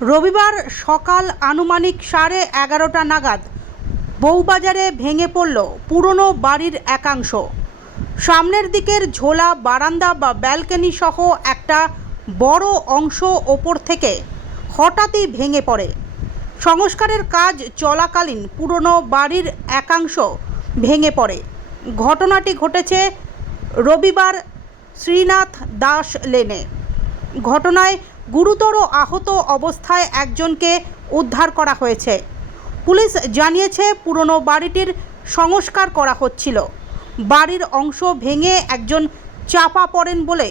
রবিবার সকাল আনুমানিক সাড়ে এগারোটা নাগাদ বউবাজারে ভেঙে পড়ল পুরনো বাড়ির একাংশ। সামনের দিকের ঝোলা বারান্দা বা ব্যালকনি সহ একটা বড় অংশ ওপর থেকে হঠাৎই ভেঙে পড়ে। সংস্কারের কাজ চলাকালীন পুরনো বাড়ির একাংশ ভেঙে পড়ে। ঘটনাটি ঘটেছে রবিবার শ্রীনাথ দাস লেনে। ঘটনায় গুরুতর আহত অবস্থায় একজনকে উদ্ধার করা হয়েছে। পুলিশ জানিয়েছে, পুরনো বাড়িটির সংস্কার করা হচ্ছিল। বাড়ির অংশ ভেঙে একজন চাপা পড়েন বলে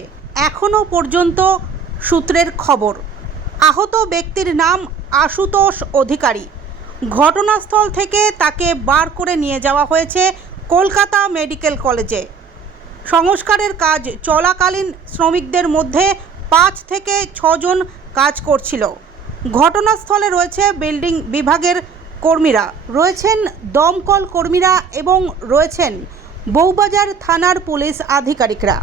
এখনও পর্যন্ত সূত্রের খবর। আহত ব্যক্তির নাম আশুতোষ অধিকারী। ঘটনাস্থল থেকে তাকে বার করে নিয়ে যাওয়া হয়েছে কলকাতা মেডিকেল কলেজে। সংস্কারের কাজ চলাকালীন শ্রমিকদের মধ্যে পাঁচ থেকে ছজন কাজ করছিল ঘটনাস্থলে রয়েছে বিল্ডিং বিভাগের কর্মীরা রয়েছেন দমকল কর্মীরা এবং রয়েছেন বউবাজার থানার পুলিশ আধিকারিকরা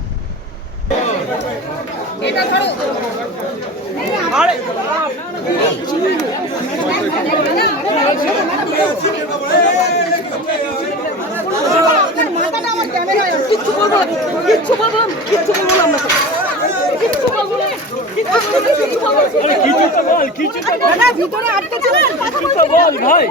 কিচ্ছু বলব না কিচ্ছু বলব না আমরা কিচ্ছু বলব না কিচ্ছু বলব না কিচ্ছু বলব না কিছু তো বল কিছু তো বল। ভিতরে আটকে ছিলেন কিছু তো বল ভাই।